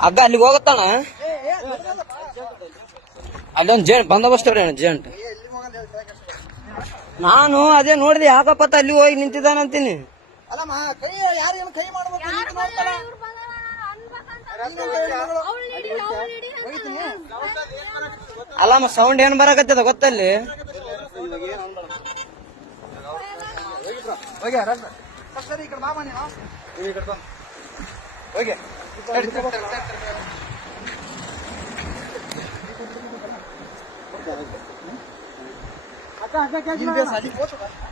ಹಗ್ಗ ಅಲ್ಲಿಗೆ ಹೋಗತ್ತಾನ ಅಲ್ಲೊಂದ್ ಜೇಂಟ್ ಬಂದೋಬಸ್ತ್ ಜೇಂಟ್ ನಾನು ಅದೇ ನೋಡಿದೆ ಯಾಕಪ್ಪತ್ತ ಅಲ್ಲಿ ಹೋಗಿ ನಿಂತಿದ್ದಾನಂತೀನಿ ಅಲ್ಲಮ್ಮ ಸೌಂಡ್ ಏನ್ ಬರಕತ್ತದ ಗೊತ್ತಲ್ಲಿ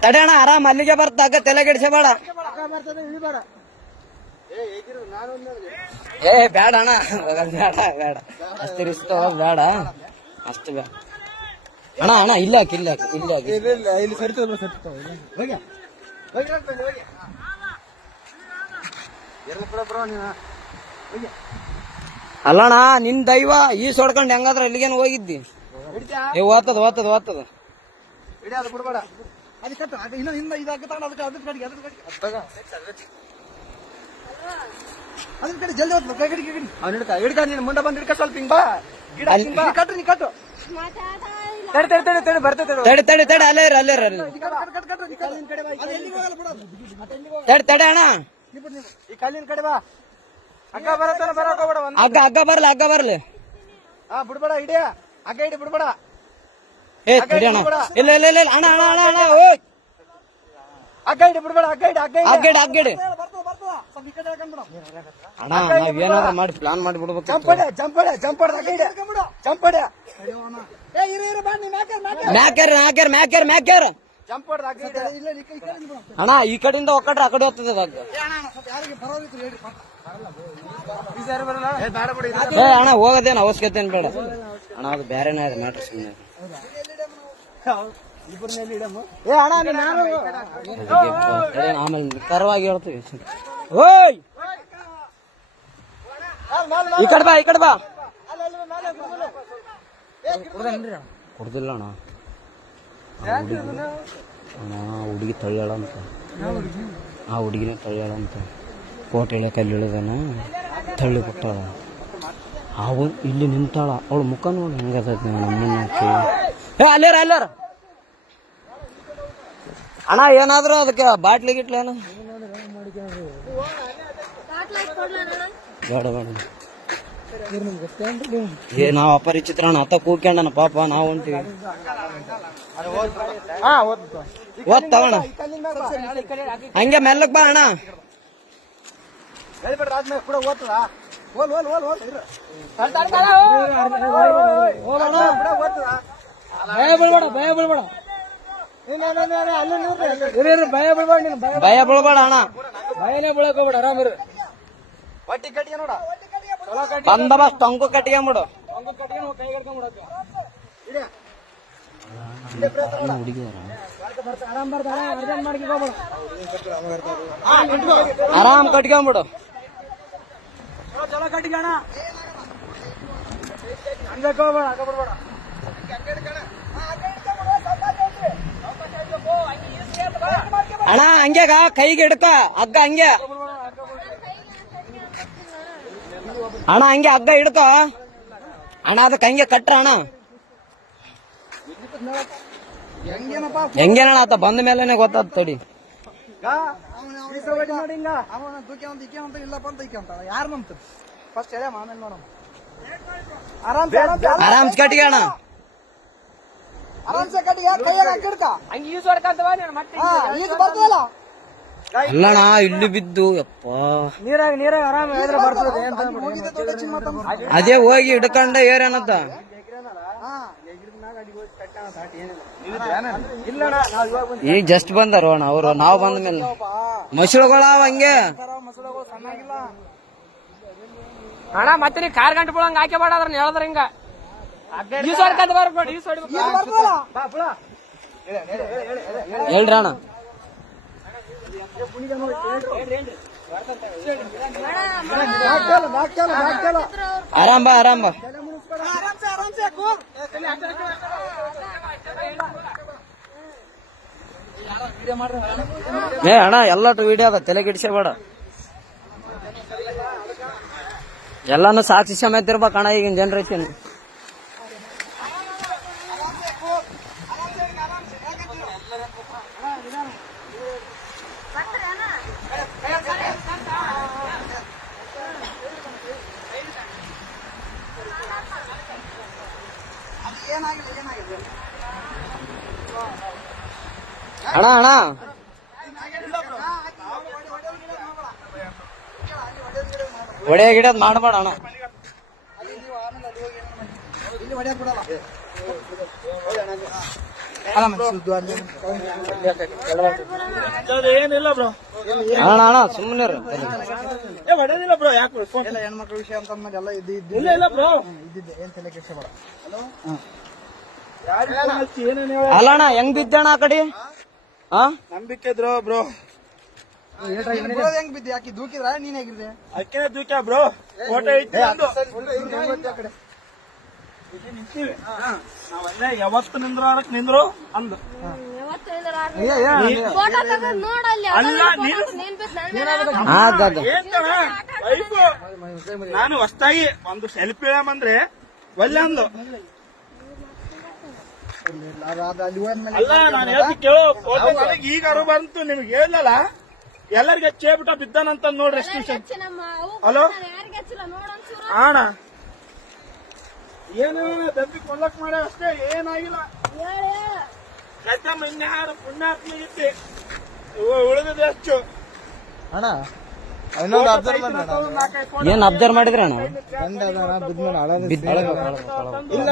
ತಡೆಯಣ ಆರಾಮ್ ಅಲ್ಲಿಗೆ ಬರ್ತ ಅಗ್ಗ ತಲೆ ಕೆಡಿಸಬೇಡ ಏ ಬೇಡ ಅಣ್ಣ ಬೇಡ ಬೇಡ ಅಷ್ಟು ರಿಸ್ಕ್ ತಗೋದ್ ಬೇಡ ಅಷ್ಟು ಬೇಡ ಅಣ್ಣ ಅಣ್ಣ ಇಲ್ಲ ಇಲ್ಲ ಇಲ್ಲ ಇಲ್ಲಿ ಅಲ್ಲಣ್ಣ ನಿನ್ ದೈವ ಈ ಸೊಡ್ಕೊಂಡ್ ಹೆಂಗಾದ್ರ ಇಲ್ಲಿಗೇನು ಹೋಗಿದ್ದಿ ಏ ಓದ್ತದ ಓದ್ತದ ಓದ್ತದ ಜಲ್ದಿ ಹಿಡ್ಕ ನೀನು ಮುಂದೆ ಬಂದು ಹಿಡ್ಕ ಸ್ವಲ್ಪ ಹಿಂಗ್ ಬಾ ಕಟ್ಟು ನೀ ಕಟ್ಟು ತಡೆ ತಡೆ ತಡೆ ಅಲ್ಲೇ ಅಲ್ಲೇ ತಡೆ ತಡೆ ಅಣ್ಣ ಈ ಕಲ್ಲಿನ ಕಡೆ ಬಾ ಅಗ್ಗ ಬರತ್ತಾನ ಬರಕ್ ಹೋಗ್ಬೇಡ ಹಗ್ಗ ಹಗ್ಗ ಬರ್ಲಿ ಹಗ್ಗ ಬರ್ಲಿ ಬಿಡ್ಬೇಡ ಹಿಡಿಯ ಹಗ್ಗ ಹಿಡಿ ಬಿಡ್ಬೇಡ ಏ ತಡಿ ಅಣ್ಣ ಇಲ್ಲ ಇಲ್ಲ ಇಲ್ಲ ಅಣ್ಣ ಅಣ್ಣ ಅಣ್ಣ ಅಣ್ಣ ಓಯ್ ಹಗ್ಗ ಹಿಡಿ ಬಿಡ್ಬೇಡ ಹಗ್ಗ ಹಿಡಿ ಹಗ್ಗಡಿ ಹಗ್ಗಡಿ ಅಣ್ಣ ನಾವೇನಾದ್ರು ಮಾಡಿ ಪ್ಲಾನ್ ಮಾಡಿ ಬಿಡ್ಬೇಕು ಮ್ಯಾಕ್ಯಾರ ಮ್ಯಾಕ್ಯಾರ ಅಣ್ಣ ಈ ಕಡೆಯಿಂದ ಒಕ್ಕಟ್ರೆ ಆ ಕಡೆ ಹೋಗ್ತದೆ ಏ ಅಣ್ಣ ಹೋಗೋದೇನು ಅವಶ್ಯಕತೆ ಏನ್ ಬೇಡ ಅಣ್ಣ ಅದು ಬೇರೆನೇ ಇದೆ ಮ್ಯಾಟ್ರ್ ಸುಮ್ಮನೆ ಆಮೇಲೆ ನಿಖರವಾಗಿ ಹೇಳ್ತೀವಿ ಓಯ್ ಈ ಕಡೆ ಬಾ ಈ ಕಡೆ ಬಾ ಕೊಡ್ದಿಲ್ಲ ಅಣ್ಣ ಹುಡುಗಿ ತಳ್ಳ್ಯಾಳ ಅಂತ ಆ ಹುಡುಗಿನೇ ತಳ್ಳ್ಯಾಳ ಅಂತ ಕೋಟೆ ಎಳೆ ಕಲ್ಲಿ ಇಳಿದಾನ ತಳ್ಳಿ ಬಿಟ್ಟಾಳ ಅವು ಇಲ್ಲಿ ನಿಂತಾಳ ಅವಳು ಮುಖ ನೋಡಿ ಹೆಂಗದ ನಮ್ಮನ್ನ ಏ ಅಲ್ಲಾರ ಅಲ್ಲಾರ ಅಣ್ಣ ಏನಾದ್ರು ಅದಕ್ಕೆ ಬಾಟ್ಲಿ ಗಿಟ್ಲಿ ಏನು ಬೇಡ ಬೇಡ ಏ ನಾವ್ ಅಪರಿಚಿತ್ರ ಅಣ್ಣ ಅತ್ತ ಕೂಗ್ಕೊಂಡನ ಪಾಪ ನಾವು ಹೊಂಟಿವಿ ಓದ್ತಾವಣ್ಣ ಹಂಗೆ ಮೆಲ್ಲಕ್ ಬಾ ಅಣ್ಣ ಭಯ ಬೀಳ್ಬೇಡ ಅಣ್ಣ ಭಯನೇ ಬೀಳಕ್ ಹೋಗ್ಬೇಡ ಆರಾಮಿರು ಬಂದೋಬಸ್ತ್ ಟೊಂಕು ಕಟ್ಕೊಂಬಿಡು ಆರಾಮ್ ಕಟ್ಕೊಂಬಿಡು ಅಣ್ಣ ಹಂಗ್ಯಾಗ ಕೈಗೆ ಹಿಡ್ಕ ಹಗ್ಗ ಹಂಗೆ ಅಣ್ಣ ಹಂಗೆ ಹಗ್ಗ ಹಿಡ್ಕ ಅಣ್ಣ ಅದಕ್ಕೆ ಹಂಗೆ ಕಟ್ರ ಅಣ್ಣ ಹೆಂಗೇನಣ್ಣ ಆತ ಬಂದ ಮೇಲೆನೆ ಗೊತ್ತಾದ ತಡಿ ಆರಾಮ್ಸ್ ಕಟ್ಟಿಗೆ ಅಣ್ಣ ಅಲ್ಲಣ್ಣ ಇಲ್ಲಿ ಬಿದ್ದು ಯಪ್ಪ ನೀರಾಗ ಆರಾಮ ಅದೇ ಹೋಗಿ ಹಿಡ್ಕೊಂಡ ಏರೇನತ್ತ ಈಗ ಜಸ್ಟ್ ಬಂದಾರ ಅಣ್ಣ ಅವರು ನಾವು ಬಂದ ಮೇಲೆ ಮಸಳುಗಳ ಹಂಗೆ ಅಣ್ಣ ಮತ್ತೆ ನೀ ಕಾರ್ ಗಂಟೆ ಬಿಡಂಗ ಹಾಕಿ ಬೇಡ ಅದ್ರ ಹೇಳಿದ್ರ ಹಿಂಗ ಹೇಳ್ರಿ ಅಣ್ಣ ಆರಾಮ್ ಬಾ ಆರಾಮ್ ಬಾ ಏ ಅಣ್ಣ ಎಲ್ಲಟು ವಿಡಿಯೋ ಅದ ತಲೆ ಕೆಡಿಸಬೇಡ ಎಲ್ಲಾನು ಸಾಕ್ಷಿ ಸಮೇತ ಇರ್ಬೇಕಣ್ಣ ಈಗಿನ ಜನರೇಷನ್. ಅಣ್ಣ ಅಣ್ಣ ಒಡೆ ಗಿಡದ್ ಮಾಡಬೇಡ ಅಣ್ಣ. ಏನಿಲ್ಲ ಬ್ರೋ, ಅಣ್ಣ ಅಣ್ಣ ಸುಮ್ಮನೆ ಹೊಡೆದಿಲ್ಲ ಬ್ರೋ. ಯಾಕೆ ಹೆಣ್ಮಕ್ಳ ವಿಷಯ ಅಂತ ಅಂದ್ಮೇಲೆ ಎಲ್ಲ ಇಲ್ಲ ಇಲ್ಲ ಬ್ರೋ, ಇದ್ದಿದ್ದೆ ಏನ್ ತಲೆ ಕೆಡ್ಸ ಬೇಡ. ಏನೇನು ಅಲ್ಲ ಅಣ್ಣ ಹೆಂಗ್ ಬಿದ್ದಣ್ಣ ಆ ಕಡೆ? ಹಾ ನಂಬಿಕೆ ಇದ್ರು ಬ್ರೋ. ಹೆಂಗ್ ಬಿದ್ದೆ? ಯಾಕೆ ದೂಕಿದ್ರ ನೀನ್ ಹೇಗಿದ್ದೆ? ಅಕ್ಕೇನೆ ದೂಕ್ಯ ಬ್ರೋ. ಫೋಟೋ ಐತಿ ನಂದು. ನಾವೆಲ್ಲ ಯಾವತ್ತು ನಿಂದ್ರು ನಿಂದ್ರು ಅಂದು. ಅಲ್ಲ ವೈಫ್ ನಾನು ಹೊಸ್ತಾಗಿ ಒಂದು ಸೆಲ್ಫಿ ಅಂದ್ರೆ ಒಳ್ಳೆ ಅಂದು. ಅಲ್ಲ ನಾನು ಹೇಳ್ತಿ ಕೇಳು, ಫೋಟೋ ನನಗೆ ಈಗ ಅರು ಬಂತು, ನಿಮ್ಗೆ ಹೇಳಲ್ಲ ಎಲ್ಲರಿಗೆ ಚೇಬಿಟ ಬಿದ್ದಾನಂತ ನೋಡ್ರಿ. ಎಷ್ಟು ಹಲೋ ಅಣ್ಣ, ಏನು ದಬ್ಬಿ ಕೊಲ್ಲಕ್ ಮಾಡ ಅಷ್ಟೇ, ಏನಾಗಿಲ್ಲ. ಸತ್ಯಮ್ಮ ಇನ್ಯಾರು ಪುಣ್ಯಾತ್ಮ ಇತ್ತು, ಉಳಿದಿದೆ ಅಷ್ಟು. ಅಣ್ಣ ಏನ್ ಅಬ್ಸರ್ವ್ ಮಾಡಿದ್ರಿ ಅಣ್ಣ? ಇಲ್ಲ